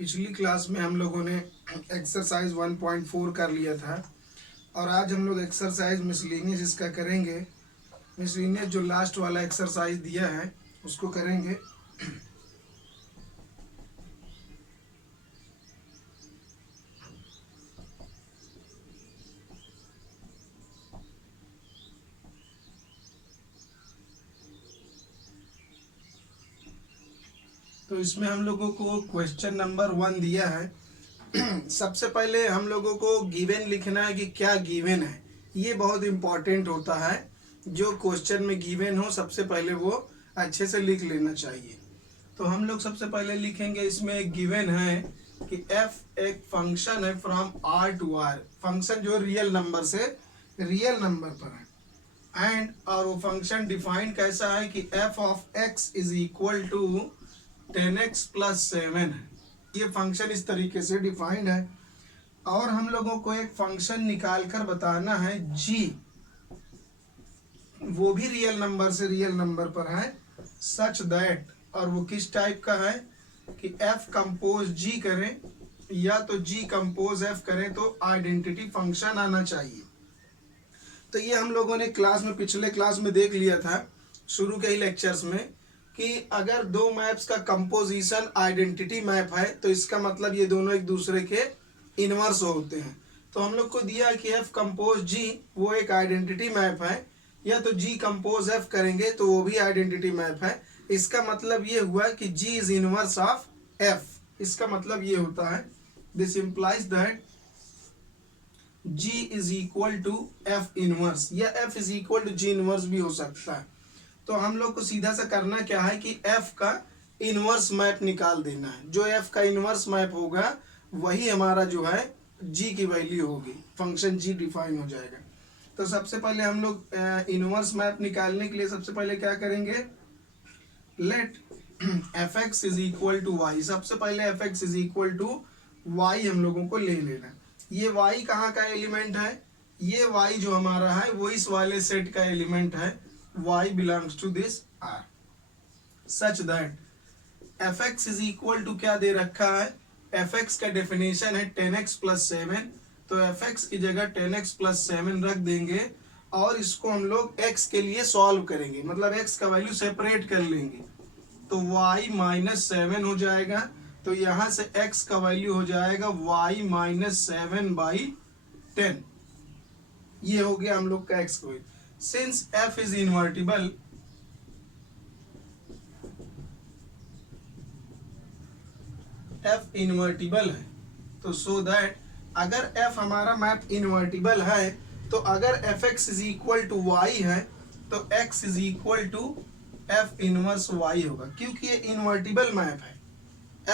पिछली क्लास में हम लोगों ने एक्सरसाइज 1.4 कर लिया था और आज हम लोग एक्सरसाइज मिसलिनियस इसका करेंगे। मिसलिनियस जो लास्ट वाला एक्सरसाइज दिया है उसको करेंगे। तो इसमें हम लोगों को क्वेश्चन नंबर 1 दिया है। सबसे पहले हम लोगों को गिवन लिखना है कि क्या गिवन है। ये बहुत इम्पोर्टेंट होता है। जो क्वेश्चन में गिवन हो सबसे पहले वो अच्छे से लिख लेना चाहिए। तो हम लोग सबसे पहले लिखेंगे, इसमें एक गिवन है कि f एक फंक्शन है from r to r। Function जो रियल नंबर से रियल नंबर पर है एंड और वो फंक्शन डिफाइंड कैसा है कि f of x is equal to 10x plus 7 है। ये फंक्शन इस तरीके से डिफाइंड है और हम लोगों को एक फंक्शन निकाल कर बताना है g, वो भी रियल नंबर से रियल नंबर पर है सच दैट, और वो किस टाइप का है कि f कंपोज g करें या तो g कंपोज f करें तो आइडेंटिटी फंक्शन आना चाहिए। तो ये हम लोगों ने क्लास में पिछले क्लास में देख लिया था शुरू के ही लेक्चर्स में कि अगर दो मैप्स का कंपोजिशन आइडेंटिटी मैप है तो इसका मतलब ये दोनों एक दूसरे के इनवर्स होते हैं। तो हम लोग को दिया कि f कंपोज g वो एक आइडेंटिटी मैप है, या तो g कंपोज f करेंगे तो वो भी आइडेंटिटी मैप है। इसका मतलब ये हुआ कि g is inverse of f। इसका मतलब ये होता है, this implies that g is equal to f inverse, या f is equal to g inverse भी हो सकता है। तो हम लोग को सीधा सा करना क्या है कि f का इनवर्स मैप निकाल देना है। जो f का इनवर्स मैप होगा वही हमारा जो है g की वैल्यू होगी, फंक्शन g डिफाइन हो जाएगा। तो सबसे पहले हम लोग इनवर्स मैप निकालने के लिए सबसे पहले क्या करेंगे, let fx is equal to y. सबसे पहले fx is equal to y हम लोगों को ले लेना। ये y कहाँ का एलिमेंट है, ये y जो हमारा है वो इस वाले सेट का एलिमेंट है, y belongs to this r such that fx is equal to क्या दे रखा है, fx का डेफिनेशन है 10x प्लस 7। तो fx की जगह 10x प्लस 7 रख देंगे और इसको हम लोग x के लिए सॉल्व करेंगे, मतलब x का वैल्यू सेपरेट कर लेंगे तो y माइनस 7 हो जाएगा। तो यहाँ से x का वैल्यू हो जाएगा y माइनस 7 बाई 10। ये हो गया हम लोग का x को। Since f is invertible, f invertible है तो सो दैट अगर f हमारा मैप इनवर्टिबल है तो अगर fx is equal to y है तो x is equal to f inverse y होगा, क्योंकि ये इनवर्टिबल मैप है।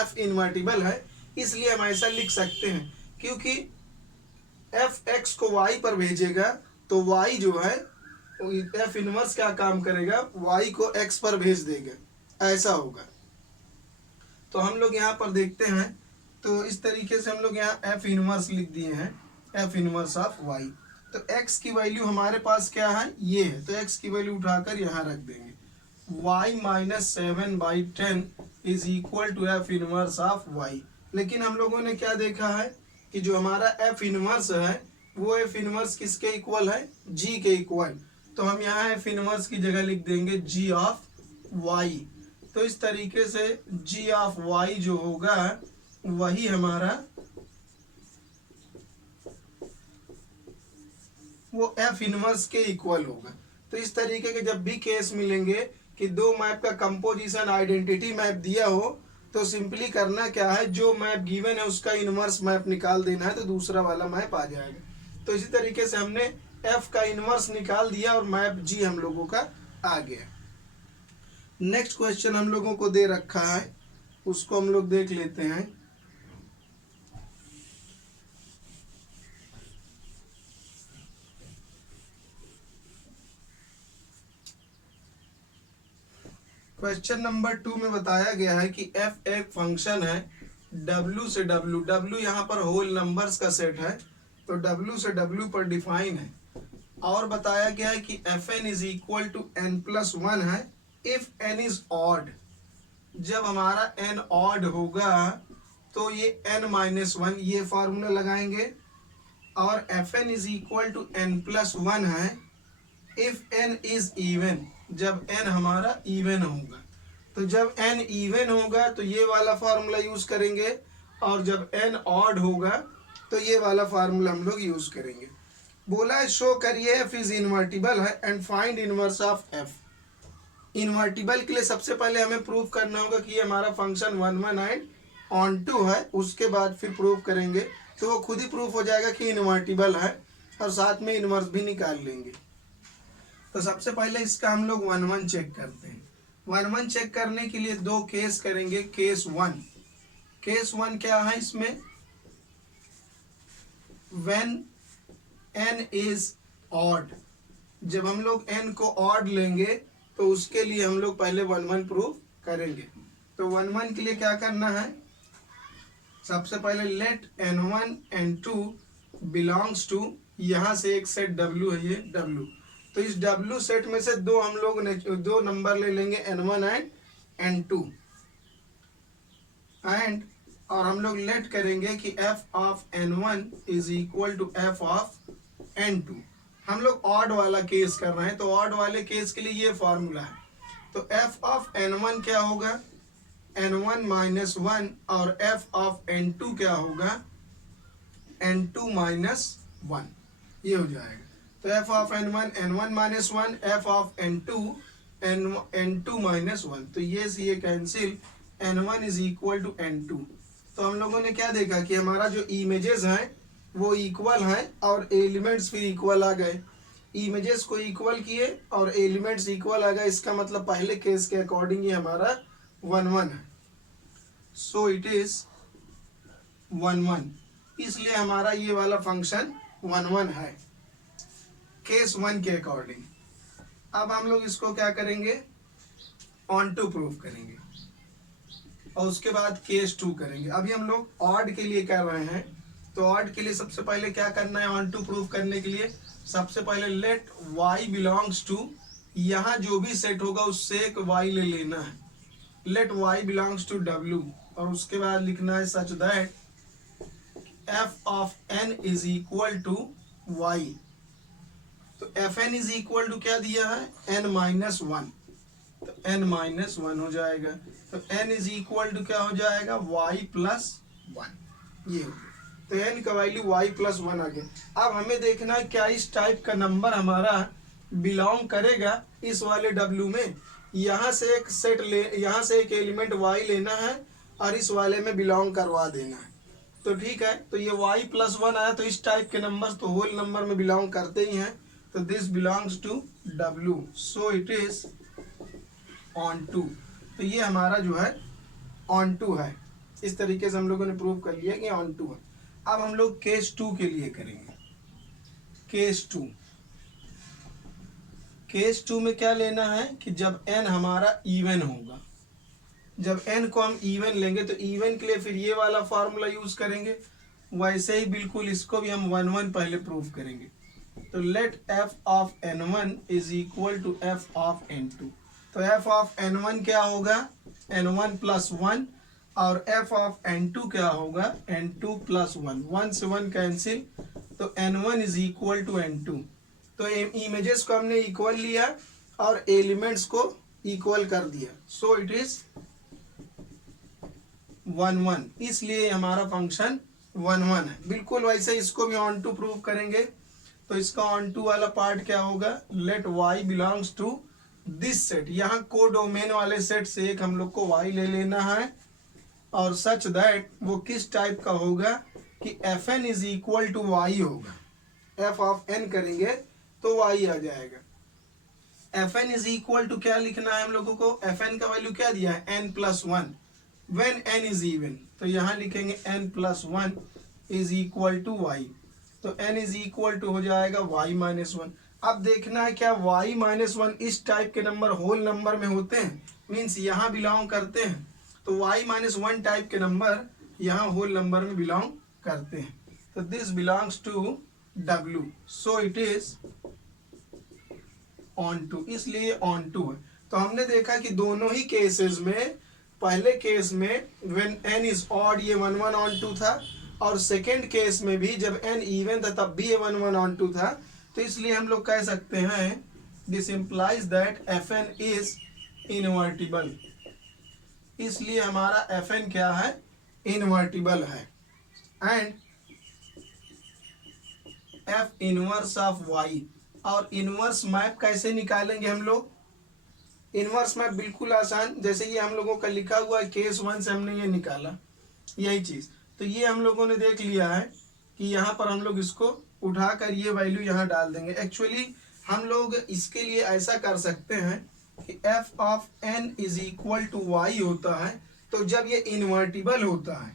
f इनवर्टिबल है इसलिए हम ऐसा लिख सकते हैं, क्योंकि f x को y पर भेजेगा तो y जो है f इनवर्स क्या काम करेगा, y को x पर भेज देगा, ऐसा होगा। तो हम लोग यहाँ पर देखते हैं, तो इस तरीके से हम लोग यहाँ f इनवर्स लिख दिए हैं, f इनवर्स ऑफ y। तो x की वैल्यू हमारे पास क्या है, ये है, तो x की वैल्यू उठाकर यहाँ रख देंगे। y minus 7 by 10 is equal to f inverse of y। लेकिन हम लोगों ने क्या देखा है कि जो हमारा f इनवर्स है वो f इनवर्स किसके इक्वल है, g के इक्वल। तो हम यहाँ f इनवर्स की जगह लिख देंगे g ऑफ y। तो इस तरीके से g ऑफ y जो होगा वही हमारा वो f इनवर्स के इक्वल होगा। तो इस तरीके के जब भी केस मिलेंगे कि दो मैप का कंपोजिशन आइडेंटिटी मैप दिया हो तो सिंपली करना क्या है, जो मैप गिवन है उसका इनवर्स मैप निकाल देना है तो दूसरा वाला मैप आ जाएगा। तो इसी तरीके से हमने f का इनवर्स निकाल दिया और मैप g हम लोगों का आ गया। नेक्स्ट क्वेश्चन हम लोगों को दे रखा है, उसको हम लोग देख लेते हैं। क्वेश्चन नंबर 2 में बताया गया है कि f एक फंक्शन है w से w, w यहाँ पर होल नंबर्स का सेट है तो w से w पर डिफाइन है, और बताया गया है कि fn is equal to n plus 1 है इफ n इज ऑड। जब हमारा n ऑड होगा तो ये n-1 ये फॉर्मूला लगाएंगे और Fn is equal to n+1 है इफ n इज इवन, जब n हमारा इवन होगा। तो जब n इवन होगा तो ये वाला फार्मूला यूज करेंगे, और जब n ऑड होगा तो ये वाला फार्मूला हम लोग यूज करेंगे। बोला है शो करिए f इज इन्वर्टिबल है and find inverse of f। Invertible के लिए सबसे पहले हमें प्रूव करना होगा कि ये हमारा फंक्शन 1 1 एंड ऑन टू है, उसके बाद फिर प्रूव करेंगे तो वो खुद ही प्रूफ हो जाएगा कि इन्वर्टिबल है, और साथ में इनवर्स भी निकाल लेंगे। तो सबसे पहले इसका हम लोग 1 1 चेक करते हैं। 1 1 चेक करने के लिए दो केस करेंगे। केस 1 क्या है इसमें, व्हेन n इज ऑड, जब हम लोग n को ऑड लेंगे तो उसके लिए हम लोग पहले 1 1 प्रूफ करेंगे। तो 1 1 के लिए क्या करना है, सबसे पहले late n1 n2 belongs to, यहाँ से एक सेट w है ये w, तो इस w सेट में से दो हम लोग दो नंबर ले लेंगे n1 एंड n2 एंड, और हम लोग लेट करेंगे कि f of n1 is equal to f of n2। हम लोग ऑड वाला केस कर रहे हैं, तो ऑड वाले केस के लिए ये फॉर्मूला है। तो f ऑफ n1 क्या होगा, n1-1, और f ऑफ n2 क्या होगा, n2-1, ये हो जाएगा। तो f of n1 n1-1, f of n2 n2-1, तो ये cancel, n1 is equal to n2। तो हम लोगों ने क्या देखा कि हमारा जो इमेजेस हैं वो इक्वल हैं और एलिमेंट्स फिर इक्वल आ गए। इमेजेस को इक्वल किए और एलिमेंट्स इक्वल आ गए, इसका मतलब पहले केस के अकॉर्डिंग ये हमारा 1 1 है। सो इट इज 1 1, इसलिए हमारा ये वाला फंक्शन 1 1 है केस 1 के अकॉर्डिंग। अब हम लोग इसको क्या करेंगे, ऑन टू प्रूफ करेंगे, और उसके बाद केस 2 करेंगे। अभी हम लोग ऑड के लिए कर रहे हैं, तो ऑड के लिए सबसे पहले क्या करना है, ऑन टू प्रूफ करने के लिए सबसे पहले लेट y बिलोंग्स टू, यहाँ जो भी सेट होगा उससे एक y ले लेना है, let y belongs to w, और उसके बाद लिखना है such that f of n is equal to y। तो fn इज इक्वल टू क्या दिया है, n-1, तो n-1 हो जाएगा। तो n इज इक्वल टू क्या हो जाएगा, y+1, ये हो गया। तो n का वैल्यू y+1 आ गया। अब हमें देखना है क्या इस टाइप का नंबर हमारा बिलोंग करेगा इस वाले w में। यहाँ से एक सेट ले, यहाँ से एक एलिमेंट y लेना है और इस वाले में बिलोंग करवा देना है। तो ठीक है, तो ये y+1 आया, तो इस टाइप के नंबर्स तो होल नंबर में बिलोंग करते ही हैं, तो this belongs to w, so it is onto. तो ये हमारा जो है ऑन टू है। इस तरीके से हम लोगों ने प्रूव कर लिया कि ऑन टू है। अब हम लोग केस 2 के लिए करेंगे। केस 2 में क्या लेना है कि जब n हमारा इवन होगा, जब n को हम इवन लेंगे तो इवन के लिए फिर ये वाला फॉर्मूला यूज करेंगे। वैसे ही बिल्कुल इसको भी हम 1 1 पहले प्रूव करेंगे। तो let f of n1 is equal to f of n2। तो f ऑफ n1 क्या होगा, n1+1, और f ऑफ n2 क्या होगा, n2+1, 1 से 1 कैंसिल, तो n1 is equal to n2। तो इमेजेस को हमने इक्वल लिया और एलिमेंट्स को इक्वल कर दिया, सो इट इज 1 1, इसलिए हमारा फंक्शन 1 1 है। बिल्कुल वैसे इसको भी ऑन टू प्रूव करेंगे। तो इसका ऑन टू वाला पार्ट क्या होगा, let y belongs to this set, यहाँ कोडोमेन वाले सेट से एक हम लोग को y ले लेना है, और सच दैट वो किस टाइप का होगा कि fn is equal to y होगा। f ऑफ n करेंगे तो y आ जाएगा। fn इज इक्वल टू क्या लिखना है हम लोगों को, fn का वैल्यू क्या दिया है, n+1, when n is even, तो यहाँ लिखेंगे n+1 is equal to y। तो n इज इक्वल टू हो जाएगा y-1। अब देखना है क्या y-1 इस टाइप के नंबर होल नंबर में होते हैं, मीन्स यहाँ बिलोंग करते हैं। तो y-1 टाइप के नंबर यहाँ होल नंबर में बिलोंग करते हैं। तो this belongs to w, so it is onto, इसलिए ऑन टू है। तो हमने देखा कि दोनों ही केसेस में पहले केस में व्हेन n इज ऑड ये 1 1 ऑन 2 था, और सेकेंड केस में भी जब n इवन था तब भी ये 1 1 ऑन 2 था। तो इसलिए हम लोग कह सकते हैं this implies that fn is invertible. इसलिए हमारा fn क्या है, इनवर्टिबल है। And f inverse of y, और इनवर्स मैप कैसे निकालेंगे हम लोग, इनवर्स मैप बिल्कुल आसान, जैसे ये हम लोगों का लिखा हुआ है केस 1 से हमने ये निकाला, यही चीज। तो ये हम लोगों ने देख लिया है कि यहाँ पर हम लोग इसको उठाकर ये वैल्यू यहाँ डाल देंगे। एक्चुअली हम लोग इसके लिए ऐसा कर सकते हैं कि f of n is equal to y होता है, तो जब ये इन्वर्टिबल होता है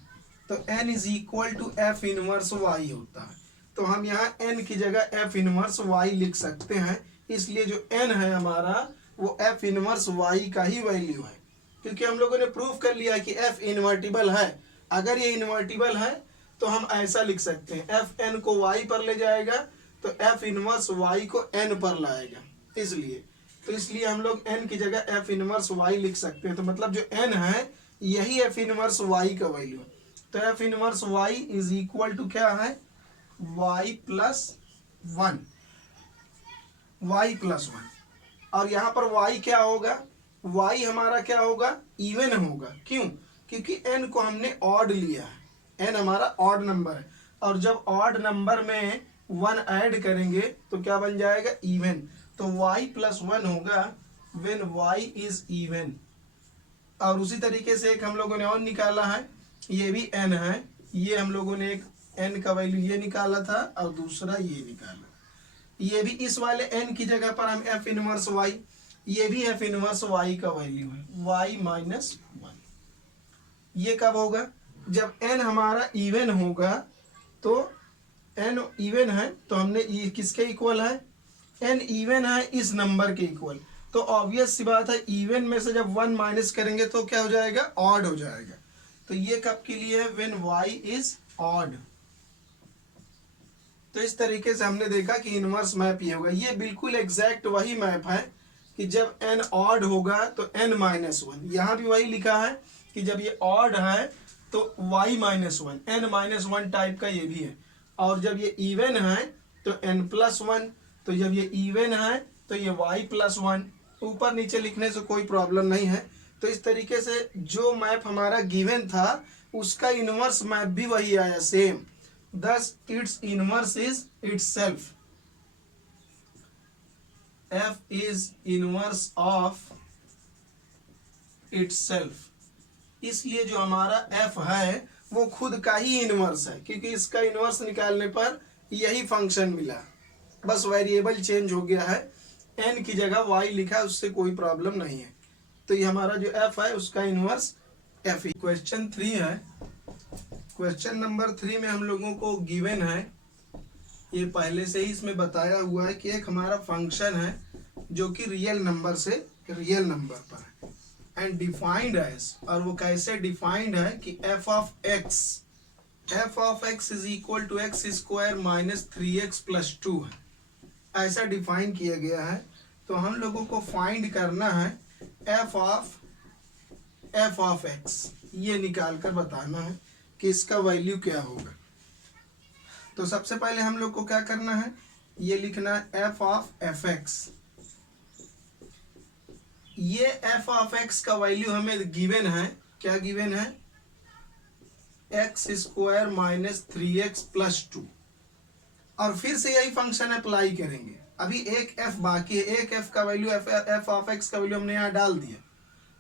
तो n is equal to f inverse y होता है। तो हम यहाँ n की जगह f इनवर्स y लिख सकते हैं, इसलिए जो n है हमारा वो f इनवर्स y का ही वैल्यू है, क्योंकि हम लोगों ने प्रूव कर लिया कि f इन्वर्टिबल है। अगर ये इन्वर्टिबल है तो हम ऐसा लिख सकते हैं f n को y पर ले जाएगा तो f इनवर्स y को n पर लाएगा, इसलिए हम लोग n की जगह f इनवर्स y लिख सकते हैं। तो मतलब जो n है यही f इनवर्स y का वैल्यू है। तो f inverse y is equal to क्या है, y प्लस 1, y प्लस 1। और यहाँ पर y क्या होगा, y हमारा क्या होगा, इवन होगा। क्यों, क्योंकि n को हमने ऑड लिया है, n हमारा ऑड नंबर है, और जब ऑड नंबर में 1 ऐड करेंगे तो क्या बन जाएगा, इवन। तो y प्लस 1 होगा व्हेन y इज इवन। और उसी तरीके से एक हम लोगों ने और निकाला है, ये भी n है, ये हम लोगों ने एक n का वैल्यू ये निकाला था और दूसरा ये निकाला, ये भी इस वाले n की जगह पर हम f इनवर्स y, ये भी f इनवर्स y का वैल्यू है y माइनस 1। ये कब होगा, जब n हमारा इवन होगा। तो n इवन है तो हमने ये किसके इक्वल है, n इवन है इस नंबर के इक्वल। तो ऑब्वियस सी बात है इवन में से जब 1 माइनस करेंगे तो क्या हो जाएगा, ऑड हो जाएगा। तो ये कब के लिए है, व्हेन y इज ऑड। तो इस तरीके से हमने देखा कि इनवर्स मैप ये होगा। ये बिल्कुल एग्जैक्ट वही मैप है कि जब n ऑड होगा तो n माइनस 1, यहाँ भी वही लिखा है कि जब ये ऑड है तो y minus 1, n minus 1 type का ये भी है। और जब ये इवन है तो n प्लस 1, तो जब ये इवन है तो ये y प्लस 1। ऊपर नीचे लिखने से कोई प्रॉब्लम नहीं है। तो इस तरीके से जो मैप हमारा गिवन था उसका इनवर्स मैप भी वही आया, same. Thus its inverse is itself. F is inverse of itself. इसलिए जो हमारा f है वो खुद का ही इनवर्स है, क्योंकि इसका इनवर्स निकालने पर यही फंक्शन मिला, बस वेरिएबल चेंज हो गया है, n की जगह y लिखा, उससे कोई प्रॉब्लम नहीं है। तो ये हमारा जो f है उसका इनवर्स f। क्वेश्चन 3 है। क्वेश्चन नंबर 3 में हम लोगों को गिवन है, ये पहले से ही इसमें बताया हुआ है कि एक हमारा फंक्शन है जो कि रियल नंबर से रियल नंबर पर है, एंड डिफाइंड एज, और वो कैसे डिफाइंड है कि f of x is equal to x square minus 3x plus 2 है, ऐसा डिफाइन किया गया है। तो हम लोगों को फाइंड करना है f ऑफ x, ये निकाल कर बताना है कि इसका वैल्यू क्या होगा। तो सबसे पहले हम लोग को क्या करना है, ये लिखना है f ऑफ fx। ये f ऑफ x का वैल्यू हमें गिवन है, क्या गिवन है, x square minus 3x plus 2। और फिर से यही फंक्शन अप्लाई करेंगे। अभी एक f बाकी है, एक f का वैल्यू f ऑफ x का वैल्यू हमने यहाँ डाल दिया,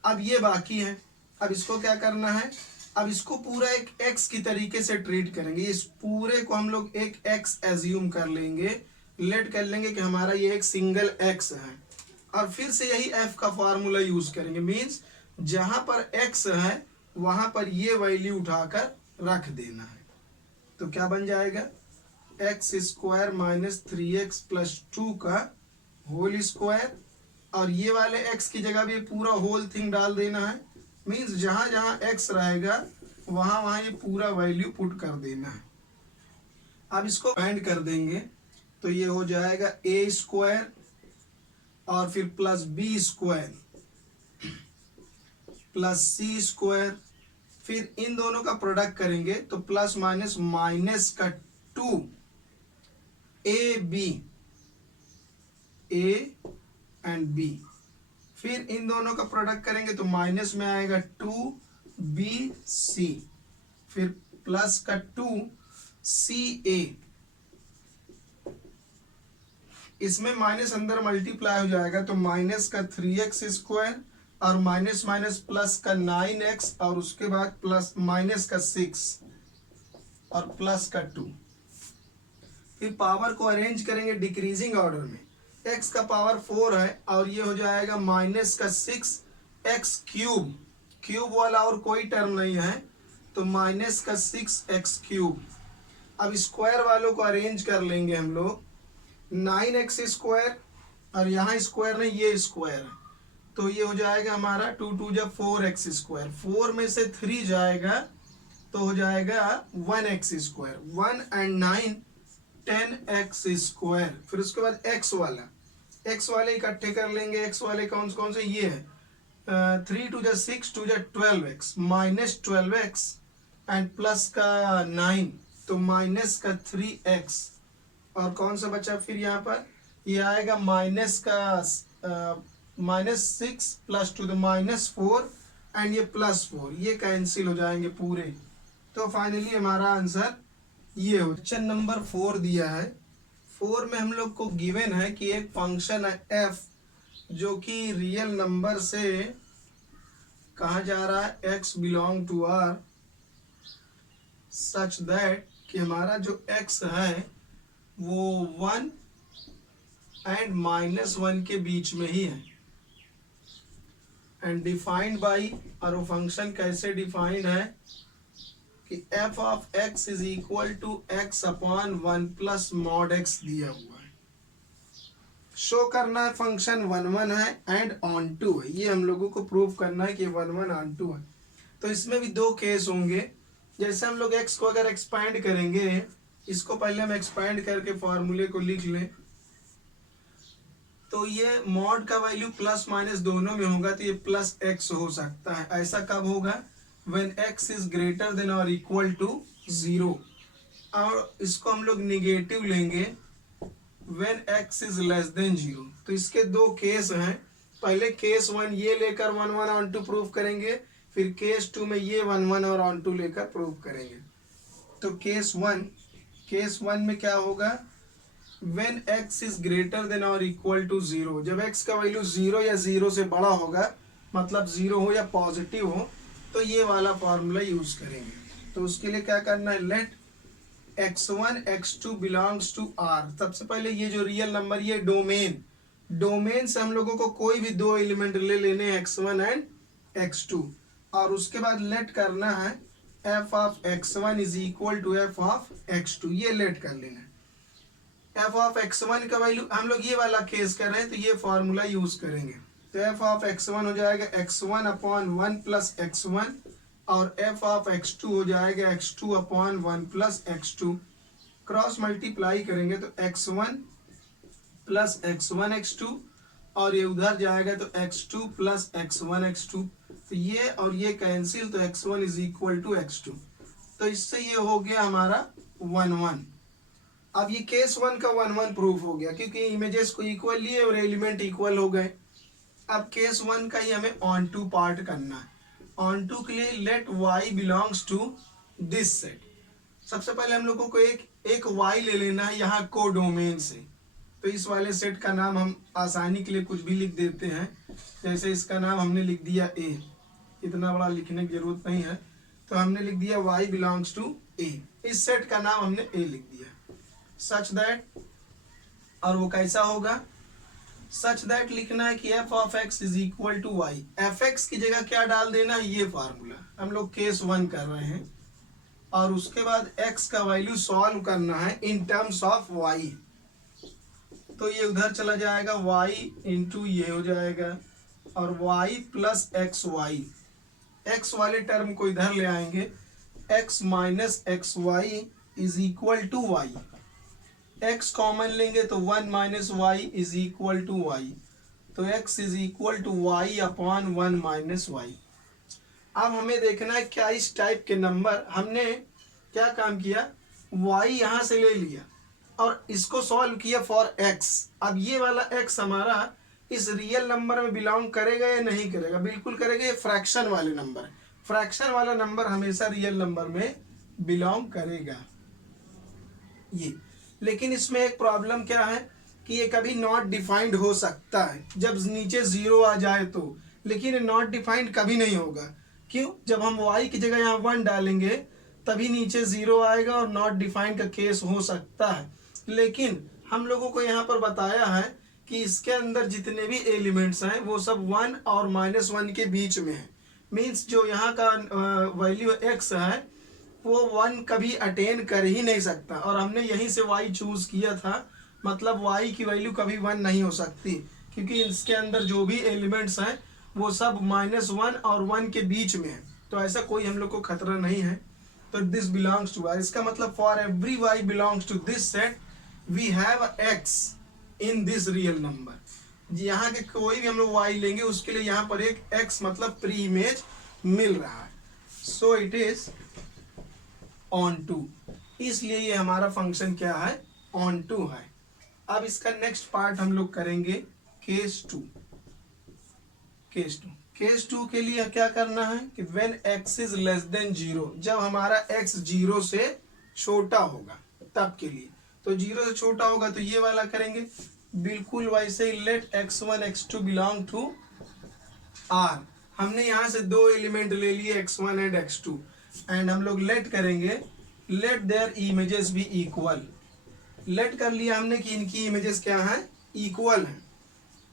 अब ये बाकी है। अब इसको क्या करना है, अब इसको पूरा एक x की तरीके से ट्रीट करेंगे। इस पूरे को हम लोग एक x एज्यूम कर लेंगे, लेट कर लेंगे कि हमारा ये एक सिंगल x है, और फिर से यही f का फार्मूला यूज करेंगे। मीन्स जहां पर x है वहां पर ये वैल्यू उठाकर रख देना है। तो क्या बन जाएगा, x square minus 3x plus 2 का होल स्क्वायर, और ये वाले x की जगह भी पूरा होल थिंग डाल देना है। मीन्स जहां जहां x रहेगा वहां वहां ये पूरा वैल्यू पुट कर देना है। अब इसको ऐड कर देंगे तो ये हो जाएगा a स्क्वायर और फिर प्लस b स्क्वायर प्लस सी स्क्वायर, फिर इन दोनों का प्रोडक्ट करेंगे तो प्लस माइनस माइनस का 2 a b, a and b, फिर इन दोनों का प्रोडक्ट करेंगे तो माइनस में आएगा 2 बी सी, फिर प्लस का 2 सी ए, इसमें माइनस अंदर मल्टीप्लाई हो जाएगा तो माइनस का 3x स्क्वायर और माइनस माइनस प्लस का 9x और उसके बाद प्लस माइनस का 6 और प्लस का 2। फिर पावर को अरेंज करेंगे डिक्रीजिंग ऑर्डर में। x का पावर 4 है और ये हो जाएगा माइनस का 6x क्यूब, क्यूब वाला और कोई टर्म नहीं है तो माइनस का 6x क्यूब। अब स्क्वायर वालों को अरेंज कर लेंगे हम लोग, 9x स्क्वायर और यहाँ स्क्वायर नहीं ये स्क्वायर है तो ये हो जाएगा हमारा 2 2 जब 4x स्क्वायर, 4 में से 3 जाएगा तो हो जाएगा 1x square, 1 and 9 10x square. फिर उसके बाद x वाला, x वाले इकट्ठे कर लेंगे, x वाले कौन कौन से ये है 3 2 जा 6 2 जा 12x minus 12x and plus का 9 तो माइनस का 3x और कौन सा बचा फिर यहाँ पर ये आएगा माइनस का माइनस 6 प्लस 2 तो माइनस 4 एंड ये प्लस 4, ये कैंसिल हो जाएंगे पूरे। तो फाइनली हमारा आंसर ये हो। क्वेश्चन नंबर 4 दिया है, 4 में हम लोग को गिवन है कि एक फंक्शन है f जो कि रियल नंबर से कहा जा रहा है x belong to r such that कि हमारा जो x है वो 1 एंड -1 के बीच में ही है एंड डिफाइंड बाई, और वो फंक्शन कैसे डिफाइंड है कि f of x is equal to x upon 1 plus mod x दिया हुआ है। शो करना है फंक्शन 1 1 है एंड ऑन टू है, ये हम लोगों को प्रूव करना है कि 1 1 ऑन टू है। तो इसमें भी दो केस होंगे, जैसे हम लोग x को अगर एक्सपैंड करेंगे, इसको पहले हम एक्सपैंड करके फॉर्मूले को लिख लें तो ये मॉड का वैल्यू प्लस माइनस दोनों में होगा तो ये प्लस x हो सकता है। ऐसा कब होगा when x is greater than or equal to 0, और इसको हम लोग निगेटिव लेंगे when x is less than 0। तो इसके दो केस हैं, पहले केस 1 ये लेकर 1 1 ऑन टू प्रूव करेंगे, फिर केस 2 में ये 1 1 और ऑन टू लेकर प्रूव करेंगे। तो केस 1 में क्या होगा when x is greater than or equal to 0, जब x का वैल्यू 0 या 0 से बड़ा होगा, मतलब 0 हो या पॉजिटिव हो, तो ये वाला फॉर्मूला यूज करेंगे। तो उसके लिए क्या करना है, late x1 x2 belongs to r। सबसे पहले ये जो रियल नंबर, ये डोमेन से हम लोगों को कोई भी दो एलिमेंट ले लेने x1 एंड x2, और उसके बाद लेट करना है f of x1 is equal to f of x2, ये लेट कर लेना है। f ऑफ x1 का वैल्यू हम लोग ये वाला केस कर रहे हैं तो ये फॉर्मूला यूज करेंगे। तो f ऑफ x1 हो जाएगा x1 अपॉन 1 प्लस x1 और f ऑफ x2 हो जाएगा x2 upon 1 plus x2। Cross multiply करेंगे तो x1 प्लस x1 x2 और ये उधर जाएगा तो x2 प्लस x1 x2, तो ये और ये कैंसिल तो x1 is equal to x2। तो इससे ये हो गया हमारा 1 1। अब ये केस 1 का 1 1 प्रूफ हो गया क्योंकि इमेजेस को इक्वल लिए और एलिमेंट इक्वल हो गए। अब केस 1 का ही हमें ऑन टू पार्ट करना है। ऑन टू के लिए let y belongs to this set. सबसे पहले हम लोगों को एक y ले लेना है यहाँ कोडोमेन से, तो इस वाले सेट का नाम हम आसानी के लिए कुछ भी लिख देते हैं, जैसे इसका नाम हमने लिख दिया a, इतना बड़ा लिखने की जरूरत नहीं है, तो हमने लिख दिया y बिलोंग्स टू a। इस सेट का नाम हमने a लिख दिया सच दैट, और वो कैसा होगा, सच दैट लिखना है कि f of x is equal to y। fx की जगह क्या डाल देना है, ये फार्मूला हम लोग केस 1 कर रहे हैं, और उसके बाद x का वैल्यू सॉल्व करना है इन टर्म्स ऑफ y। तो ये उधर चला जाएगा y इंटू ये हो जाएगा और y plus x y, x वाले टर्म को इधर ले आएंगे, x minus x y is equal to y। x common लेंगे तो 1 minus y is equal to y, तो x is equal to y upon 1 minus y. अब हमें देखना है क्या इस टाइप के नंबर, हमने क्या काम किया, y यहाँ से ले लिया और इसको सॉल्व किया फॉर x। अब ये वाला x हमारा इस रियल नंबर में बिलोंग करेगा या नहीं करेगा? बिल्कुल करेगा। ये फ्रैक्शन वाले नंबर है, फ्रैक्शन वाला नंबर हमेशा रियल नंबर में बिलोंग करेगा ये। लेकिन इसमें एक प्रॉब्लम क्या है कि ये कभी नॉट डिफाइंड हो सकता है जब नीचे जीरो आ जाए तो, लेकिन नॉट डिफाइंड कभी नहीं होगा। क्यों? जब हम y की जगह यहाँ 1 डालेंगे तभी नीचे जीरो आएगा और नॉट डिफाइंड का केस हो सकता है। लेकिन हम लोगों को यहाँ पर बताया है कि इसके अंदर जितने भी एलिमेंट्स हैं वो सब 1 और -1 के बीच में है। मीन्स जो यहाँ का वैल्यू x है वो 1 कभी अटेन कर ही नहीं सकता, और हमने यहीं से y चूज किया था, मतलब y की वैल्यू कभी 1 नहीं हो सकती, क्योंकि इसके अंदर जो भी एलिमेंट्स हैं वो सब -1 और 1 के बीच में है। तो ऐसा कोई हम लोग को खतरा नहीं है। तो दिस बिलोंग्स टू r, इसका मतलब for every y belongs to this set we have x in this real number. यहाँ के कोई भी हम लोग y लेंगे उसके लिए यहाँ पर एक x मतलब प्री इमेज मिल रहा है। So it is onto, इसलिए ये हमारा फंक्शन क्या है, ऑन टू है। अब इसका नेक्स्ट पार्ट हम लोग करेंगे केस टू। केस टू के लिए क्या करना है कि when x is less than 0, जब हमारा x 0 से छोटा होगा तब के लिए। तो 0 से छोटा होगा तो ये वाला करेंगे बिल्कुल वैसे ही, let x1 x2 belong to r। हमने यहाँ से दो एलिमेंट ले लिए x1 एंड x2, एंड हम लोग लेट करेंगे let their images be equal. Let कर लिया हमने कि इनकी इमेजेस क्या है, इक्वल है।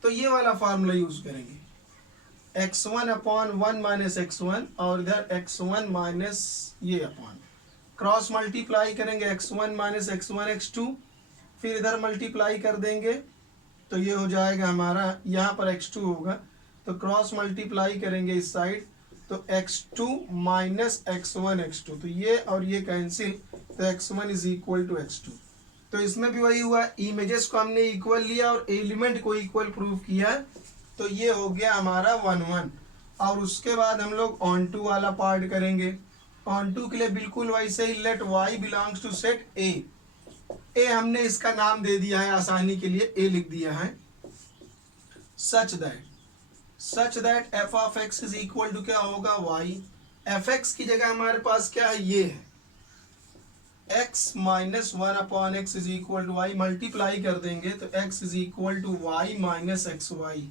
तो ये वाला फार्मूला यूज करेंगे x1 अपॉन 1 माइनस x1 और इधर x1 माइनस ये अपॉन, क्रॉस मल्टीप्लाई करेंगे x1 माइनस x1 x2, फिर इधर मल्टीप्लाई कर देंगे तो ये हो जाएगा हमारा, यहाँ पर x2 होगा तो क्रॉस मल्टीप्लाई करेंगे इस साइड तो x2 माइनस x1 x2, तो ये और ये कैंसिल, तो x1 is equal to x2। तो इसमें भी वही हुआ, इमेजेस को हमने इक्वल लिया और एलिमेंट को इक्वल प्रूव किया, तो ये हो गया हमारा 1 1। और उसके बाद हम लोग ऑन टू वाला पार्ट करेंगे। ऑन टू के लिए बिल्कुल वैसे ही, let y belongs to set A हमने इसका नाम दे दिया है आसानी के लिए, a लिख दिया है। Such that f of x is equal to क्या होगा, y। fx की जगह हमारे पास क्या है, ये है x minus 1 upon x is equal to y, multiply कर देंगे तो x is equal to y minus x y.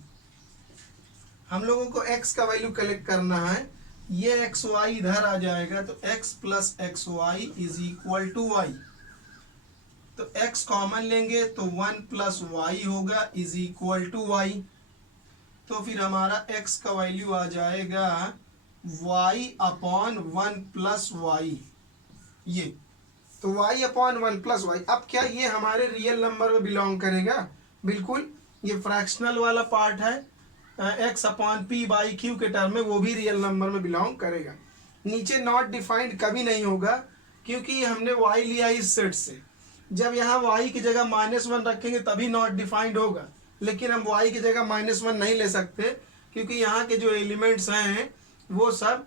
हम लोगों को x का वैल्यू कलेक्ट करना है, ये एक्स वाई इधर आ जाएगा तो x plus x y is equal to y. तो x कॉमन लेंगे तो 1 प्लस वाई होगा इज इक्वल टू वाई। तो फिर हमारा x का वैल्यू आ जाएगा y अपॉन 1 प्लस वाई, ये तो y अपॉन 1 प्लस वाई। अब क्या ये हमारे रियल नंबर में बिलोंग करेगा? बिल्कुल, ये फ्रैक्शनल वाला पार्ट है, x upon P by Q के टर्म में, वो भी रियल नंबर में बिलोंग करेगा। नीचे नॉट डिफाइंड कभी नहीं होगा क्योंकि हमने y लिया इस सेट से। जब यहाँ y की जगह -1 रखेंगे तभी नॉट डिफाइंड होगा, लेकिन हम y की जगह -1 नहीं ले सकते क्योंकि यहाँ के जो एलिमेंट्स हैं वो सब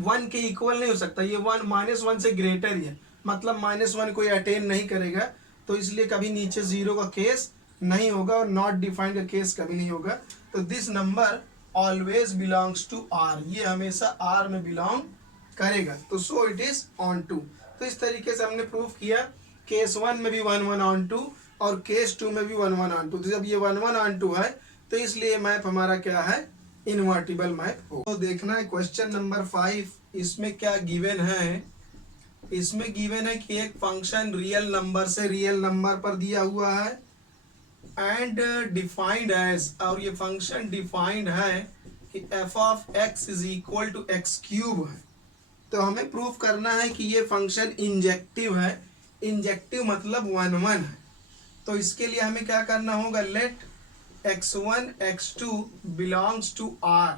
1 के इक्वल नहीं हो सकता, ये -1 से ग्रेटर ही है, मतलब -1 कोई अटेन नहीं करेगा, तो इसलिए कभी नीचे 0 का केस नहीं होगा और नॉट डिफाइंड का केस कभी नहीं होगा। तो this number always belongs to r, ये हमेशा r में बिलोंग करेगा। तो so it is onto. तो इस तरीके से हमने प्रूफ किया केस 1 में भी 1 1 ऑन टू और केस 2 में भी 1 1 ऑन टू। तो जब ये 1 1 ऑन टू है तो इसलिए मैप हमारा क्या है, इनवर्टिबल मैप हो। तो देखना है क्वेश्चन नंबर 5, इसमें क्या गिवन है। इसमें गिवन है कि एक फंक्शन रियल नंबर से रियल नंबर पर दिया हुआ है एंड डिफाइंड एज, और ये फंक्शन डिफाइंड है कि f of x is equal to x cube है। तो हमें प्रूफ करना है कि ये फंक्शन इंजेक्टिव है। इंजेक्टिव मतलब 1 1 है। तो इसके लिए हमें क्या करना होगा, let x1 x2 belongs to r।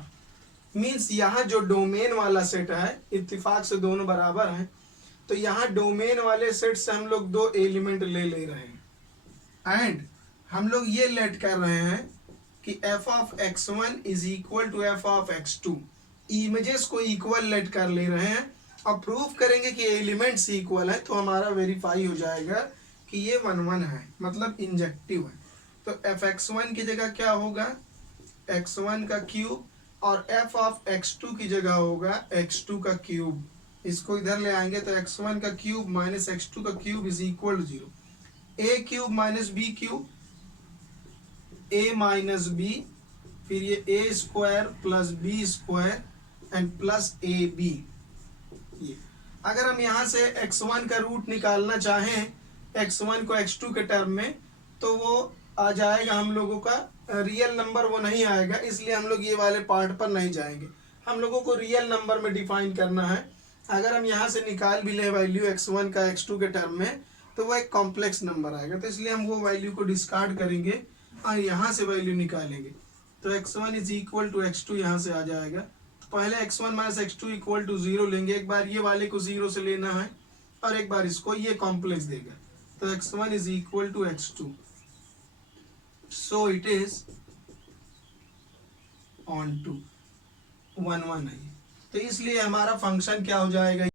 Means यहाँ जो डोमेन वाला सेट है, इत्तेफाक से दोनों बराबर हैं, तो यहाँ डोमेन वाले सेट से हम लोग दो एलिमेंट ले रहे हैं एंड हम लोग ये लेट कर रहे हैं कि f of x1 is equal to f of x2। Images को इक्वल लेट कर ले रहे हैं और प्रूफ करेंगे कि एलिमेंट्स इक्वल है, तो हमारा वेरीफाई हो जाएगा कि ये 1 1 है, मतलब इंजेक्टिव है। तो fx1 की जगह क्या होगा, x1 का क्यूब, और f ऑफ x2 की जगह होगा x2 का क्यूब। इसको इधर ले आएंगे तो x1 का क्यूब माइनस x2 का cube is equal to 0। a cube minus b cube, a minus b, फिर ये a square plus b square and plus ab। ये अगर हम यहाँ से x1 का रूट निकालना चाहें x1 को x2 के टर्म में, तो वो आ जाएगा हम लोगों का रियल नंबर, वो नहीं आएगा, इसलिए हम लोग ये वाले पार्ट पर नहीं जाएंगे। हम लोगों को रियल नंबर में डिफाइन करना है। अगर हम यहाँ से निकाल भी ले वैल्यू x1 का x2 के टर्म में, तो वो एक कॉम्प्लेक्स नंबर आएगा, तो इसलिए हम वो वैल्यू को डिस्कार्ड करेंगे और यहाँ से वैल्यू निकालेंगे। तो x1 is equal to x2 यहाँ से आ जाएगा। तो पहले x1 minus x2 equal to 0 लेंगे, एक बार ये वाले को 0 से लेना है और एक बार इसको, ये कॉम्प्लेक्स देगा। तो x1 is equal to x2, so it is onto 1 1 है। तो इसलिए हमारा फंक्शन क्या हो जाएगा,